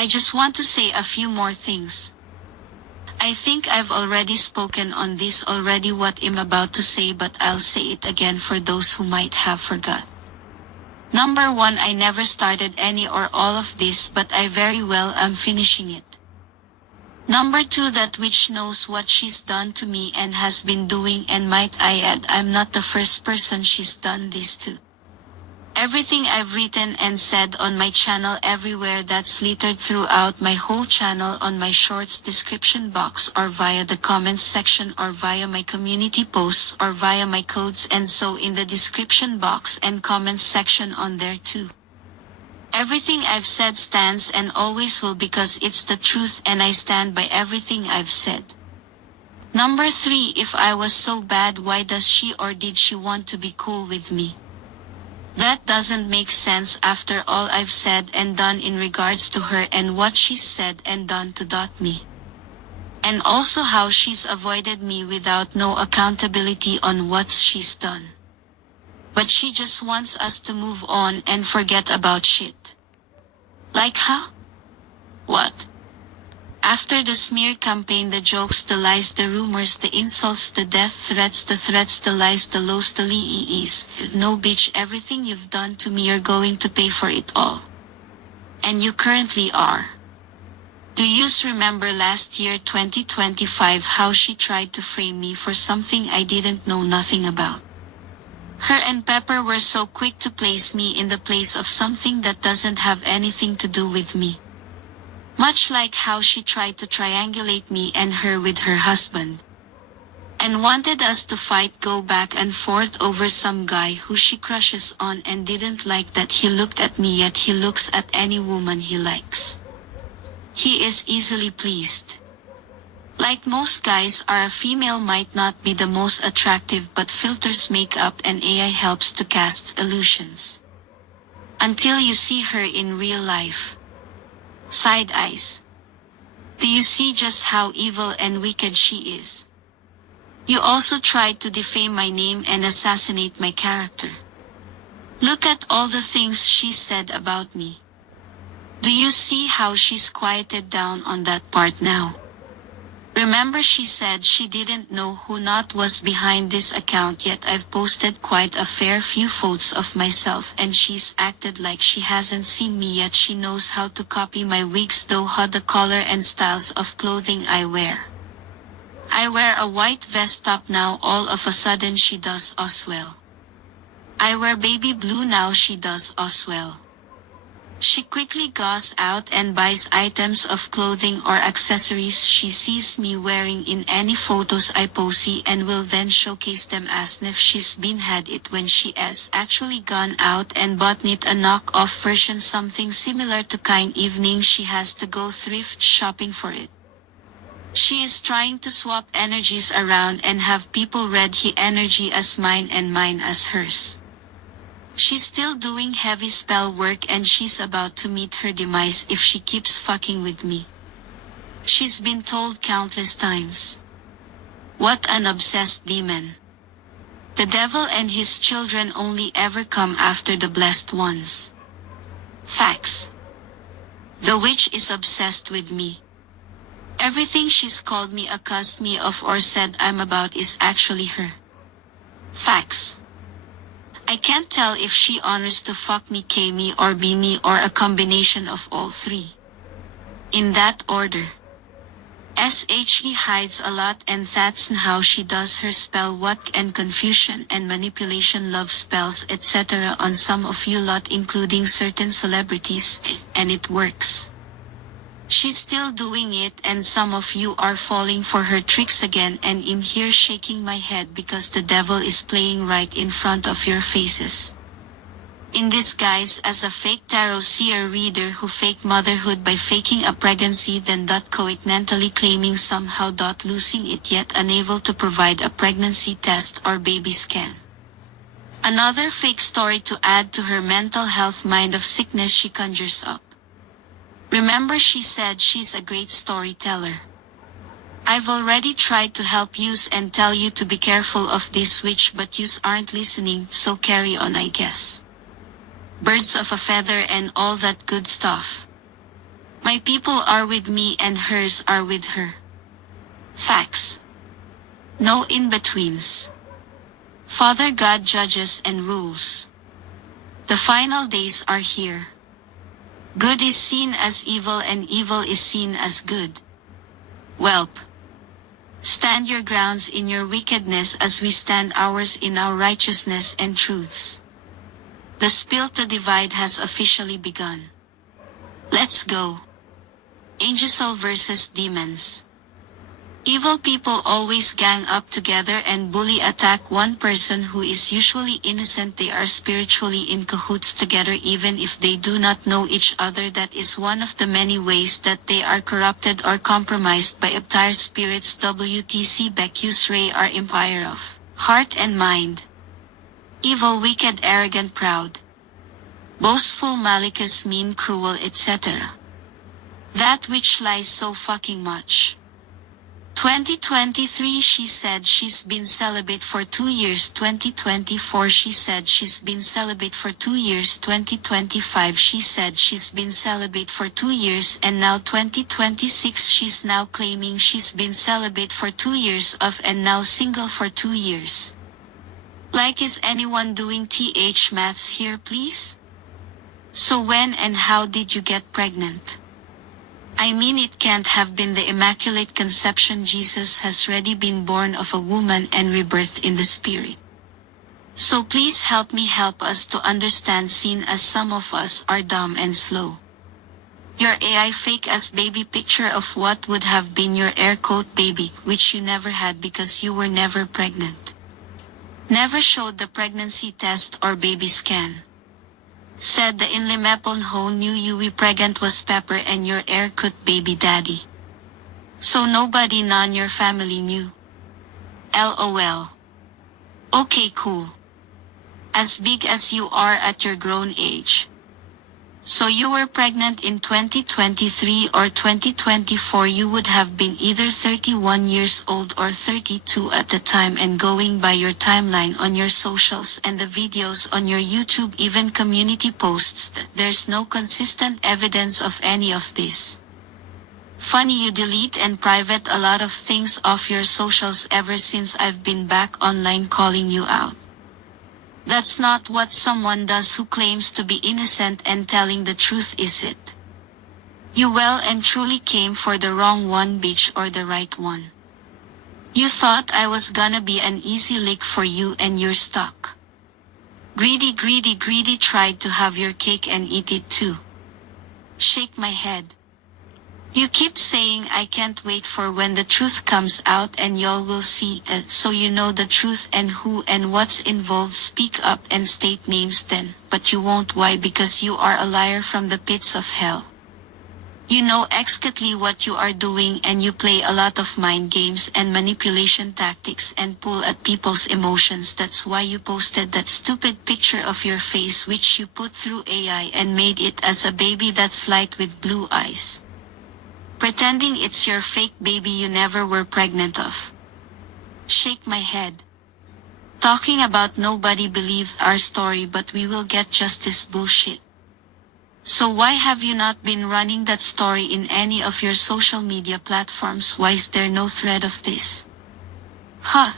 I just want to say a few more things. I think I've already spoken on this already what I'm about to say, but I'll say it again for those who might have forgot. Number 1, I never started any or all of this, but I very well am finishing it. Number 2, that witch knows what she's done to me and has been doing, and might I add, I'm not the first person she's done this to. Everything I've written and said on my channel everywhere, that's littered throughout my whole channel, on my shorts description box, or via the comments section, or via my community posts, or via my codes, and so in the description box and comments section on there too. Everything I've said stands and always will, because it's the truth and I stand by everything I've said. Number 3, if I was so bad, why does she or did she want to be cool with me? That doesn't make sense after all I've said and done in regards to her and what she's said and done to me. And also how she's avoided me without no accountability on what she's done. But she just wants us to move on and forget about shit. Like how? What? After the smear campaign, the jokes, the lies, the rumors, the insults, the death threats, the lies, the lows, the lees, no bitch, everything you've done to me, you're going to pay for it all. And you currently are. Do yous remember last year 2025 how she tried to frame me for something I didn't know nothing about? Her and Pepper were so quick to place me in the place of something that doesn't have anything to do with me. Much like how she tried to triangulate me and her with her husband. And wanted us to fight, go back and forth over some guy who she crushes on and didn't like that he looked at me, yet he looks at any woman he likes. He is easily pleased. Like most guys are, a female might not be the most attractive, but filters, makeup and AI helps to cast illusions. Until you see her in real life. Side eyes. Do you see just how evil and wicked she is? You also tried to defame my name and assassinate my character. Look at all the things she said about me. Do you see how she's quieted down on that part now? Remember, she said she didn't know who not was behind this account, yet I've posted quite a fair few photos of myself and she's acted like she hasn't seen me, yet she knows how to copy my wigs, though how the color and styles of clothing I wear. I wear a white vest top now, all of a sudden she does as well. I wear baby blue now, she does as well. She quickly goes out and buys items of clothing or accessories she sees me wearing in any photos I post, and will then showcase them as if she's been had it, when she has actually gone out and bought it a knockoff version, something similar to kind evening she has to go thrift shopping for it. She is trying to swap energies around and have people read her energy as mine and mine as hers. She's still doing heavy spell work and she's about to meet her demise if she keeps fucking with me. She's been told countless times. What an obsessed demon. The devil and his children only ever come after the blessed ones. Facts. The witch is obsessed with me. Everything she's called me, accused me of, or said I'm about is actually her. Facts. I can't tell if she honors to fuck me, K me, or be me, or a combination of all three. In that order. She hides a lot, and that's how she does her spell work and confusion and manipulation, love spells, etc. on some of you lot, including certain celebrities, and it works. She's still doing it, and some of you are falling for her tricks again, and I'm here shaking my head because the devil is playing right in front of your faces. In disguise as a fake tarot seer reader who faked motherhood by faking a pregnancy, then coincidentally claiming somehow losing it, yet unable to provide a pregnancy test or baby scan. Another fake story to add to her mental health mind of sickness she conjures up. Remember, she said she's a great storyteller. I've already tried to help yous and tell you to be careful of this witch, but yous aren't listening, so carry on, I guess. Birds of a feather and all that good stuff. My people are with me and hers are with her. Facts. No in-betweens. Father God judges and rules. The final days are here. Good is seen as evil and evil is seen as good. Whelp. Stand your grounds in your wickedness as we stand ours in our righteousness and truths. The spill to divide has officially begun. Let's go. Angel versus demons. Evil people always gang up together and bully attack one person who is usually innocent. They are spiritually in cahoots together even if they do not know each other. That is one of the many ways that they are corrupted or compromised by abtire spirits. WTC Becus Ray our empire of heart and mind. Evil, wicked, arrogant, proud, boastful, malicious, mean, cruel, etc. That which lies so fucking much. 2023 she said she's been celibate for 2 years. 2024 she said she's been celibate for 2 years. 2025 she said she's been celibate for 2 years, and now 2026 she's now claiming she's been celibate for 2 years and now single for 2 years. Like, is anyone doing th maths here please? So when and how did you get pregnant? I mean, it can't have been the Immaculate Conception. Jesus has already been born of a woman and rebirthed in the Spirit. So please help me help us to understand, seeing as some of us are dumb and slow. Your AI fake as baby picture of what would have been your air quote baby, which you never had because you were never pregnant. Never showed the pregnancy test or baby scan. Said the Inlimepon Ho knew you were pregnant was Pepper and your air cut baby daddy. So nobody none your family knew. LOL. Okay, cool. As big as you are at your grown age. So you were pregnant in 2023 or 2024. You would have been either 31 years old or 32 at the time, and going by your timeline on your socials and the videos on your YouTube, even community posts, there's no consistent evidence of any of this. Funny, you delete and private a lot of things off your socials ever since I've been back online calling you out. That's not what someone does who claims to be innocent and telling the truth, is it? You well and truly came for the wrong one, bitch, or the right one. You thought I was gonna be an easy lick for you and you're stuck. Greedy, greedy, greedy, tried to have your cake and eat it too. Shake my head. You keep saying I can't wait for when the truth comes out and y'all will see it, so you know the truth and who and what's involved. Speak up and state names then, but you won't. Why? Because you are a liar from the pits of hell. You know exactly what you are doing and you play a lot of mind games and manipulation tactics and pull at people's emotions. That's why you posted that stupid picture of your face which you put through AI and made it as a baby that's light with blue eyes. Pretending it's your fake baby you never were pregnant of. Shake my head. Talking about nobody believed our story but we will get justice bullshit. So why have you not been running that story in any of your social media platforms? Why is there no thread of this? Huh?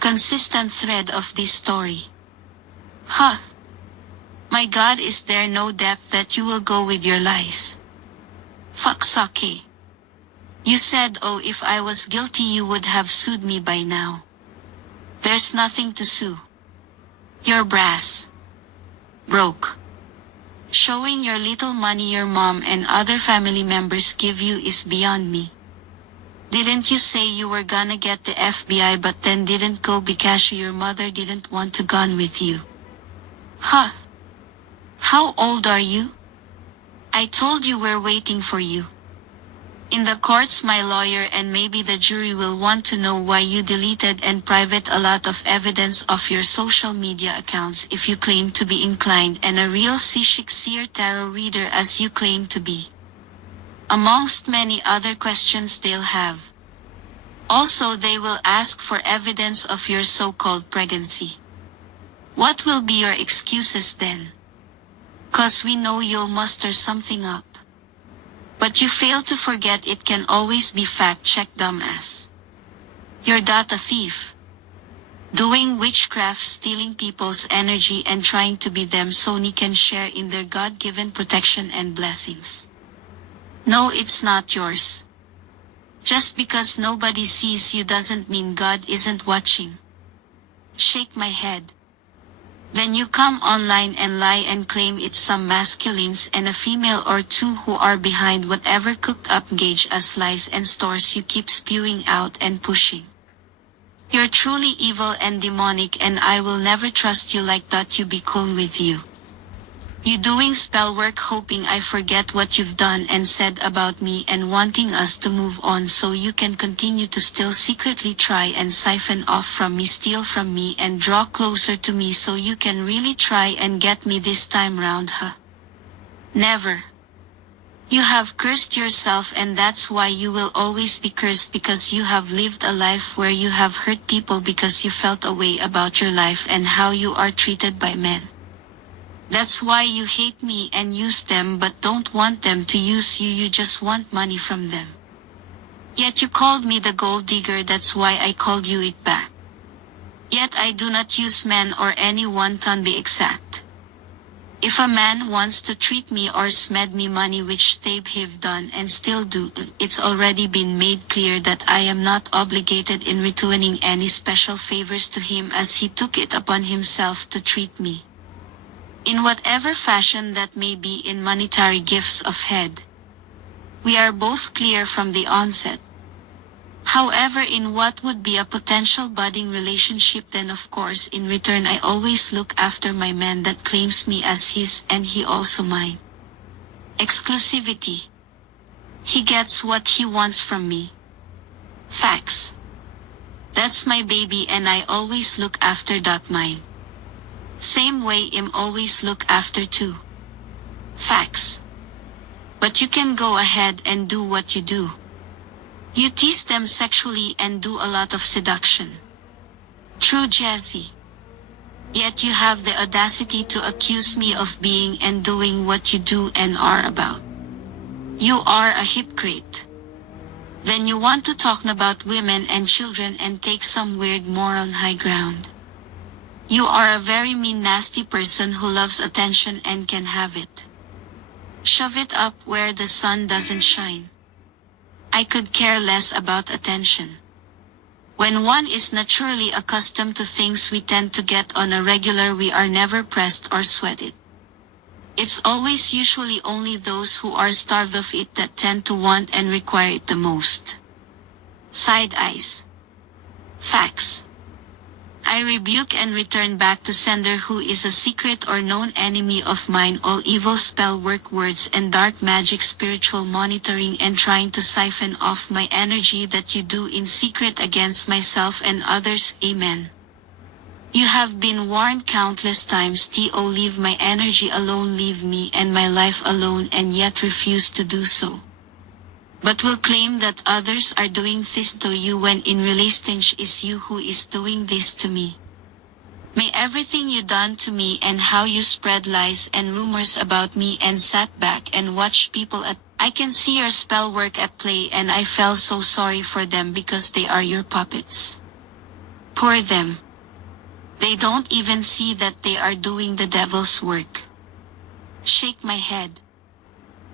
Consistent thread of this story. Huh? My God, is there no depth that you will go with your lies? Fuck Sake. You said, oh, if I was guilty you would have sued me by now. There's nothing to sue. You're brass. Broke. Showing your little money your mom and other family members give you is beyond me. Didn't you say you were gonna get the FBI but then didn't go because your mother didn't want to gone with you? Huh? How old are you? I told you we're waiting for you. In the courts, my lawyer and maybe the jury will want to know why you deleted and private a lot of evidence of your social media accounts if you claim to be inclined and a real psychic seer tarot reader as you claim to be. Amongst many other questions they'll have. Also, they will ask for evidence of your so-called pregnancy. What will be your excuses then? 'Cause we know you'll muster something up. But you fail to forget it can always be fact-checked, dumbass. You're not a thief. Doing witchcraft, stealing people's energy and trying to be them so you can share in their God-given protection and blessings. No, it's not yours. Just because nobody sees you doesn't mean God isn't watching. Shake my head. Then you come online and lie and claim it's some masculines and a female or two who are behind whatever cooked up gauge as lies and stores you keep spewing out and pushing. You're truly evil and demonic, and I will never trust you like that. You be cool with you. You doing spell work hoping I forget what you've done and said about me and wanting us to move on so you can continue to still secretly try and siphon off from me, steal from me and draw closer to me so you can really try and get me this time round, huh? Never. You have cursed yourself, and that's why you will always be cursed, because you have lived a life where you have hurt people because you felt a way about your life and how you are treated by men. That's why you hate me and use them but don't want them to use you. You just want money from them. Yet you called me the gold digger, that's why I called you it back. Yet I do not use men or anyone, to be exact. If a man wants to treat me or spend me money, which they have done and still do, it's already been made clear that I am not obligated in returning any special favors to him, as he took it upon himself to treat me in whatever fashion that may be, in monetary gifts of head. We are both clear from the onset. However, in what would be a potential budding relationship, then of course in return I always look after my man that claims me as his and he also mine. Exclusivity. He gets what he wants from me. Facts. That's my baby and I always look after that mine. Same way I'm always look after too. Facts. But you can go ahead and do what you do. You tease them sexually and do a lot of seduction. True, Jesse. Yet you have the audacity to accuse me of being and doing what you do and are about. You are a hypocrite. Then you want to talk about women and children and take some weird moral high ground. You are a very mean, nasty person who loves attention and can have it. Shove it up where the sun doesn't shine. I could care less about attention. When one is naturally accustomed to things we tend to get on a regular, we are never pressed or sweated. It's always usually only those who are starved of it that tend to want and require it the most. Side eyes. Facts. I rebuke and return back to sender, who is a secret or known enemy of mine, all evil spell work, words and dark magic, spiritual monitoring and trying to siphon off my energy that you do in secret against myself and others. Amen. You have been warned countless times to leave my energy alone, leave me and my life alone, and yet refuse to do so. But will claim that others are doing this to you when in reality is you who is doing this to me. May everything you done to me and how you spread lies and rumors about me and sat back and watched people I can see your spell work at play, and I felt so sorry for them because they are your puppets. Poor them. They don't even see that they are doing the devil's work. Shake my head.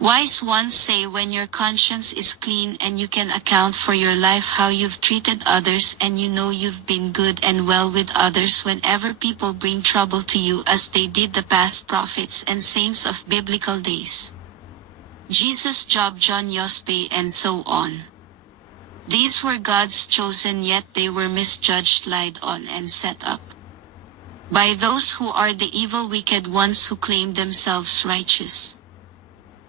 Wise ones say when your conscience is clean and you can account for your life, how you've treated others, and you know you've been good and well with others whenever people bring trouble to you, as they did the past prophets and saints of biblical days. Jesus, Job, John, Yospe, and so on. These were God's chosen, yet they were misjudged, lied on, and set up by those who are the evil, wicked ones who claim themselves righteous.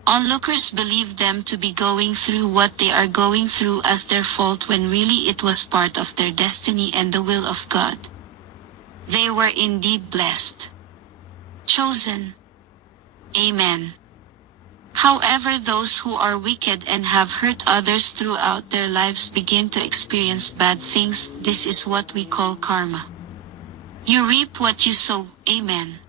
Onlookers believe them to be going through what they are going through as their fault, when really it was part of their destiny and the will of God. They were indeed blessed. Chosen. Amen. However, those who are wicked and have hurt others throughout their lives begin to experience bad things. This is what we call karma. You reap what you sow. Amen.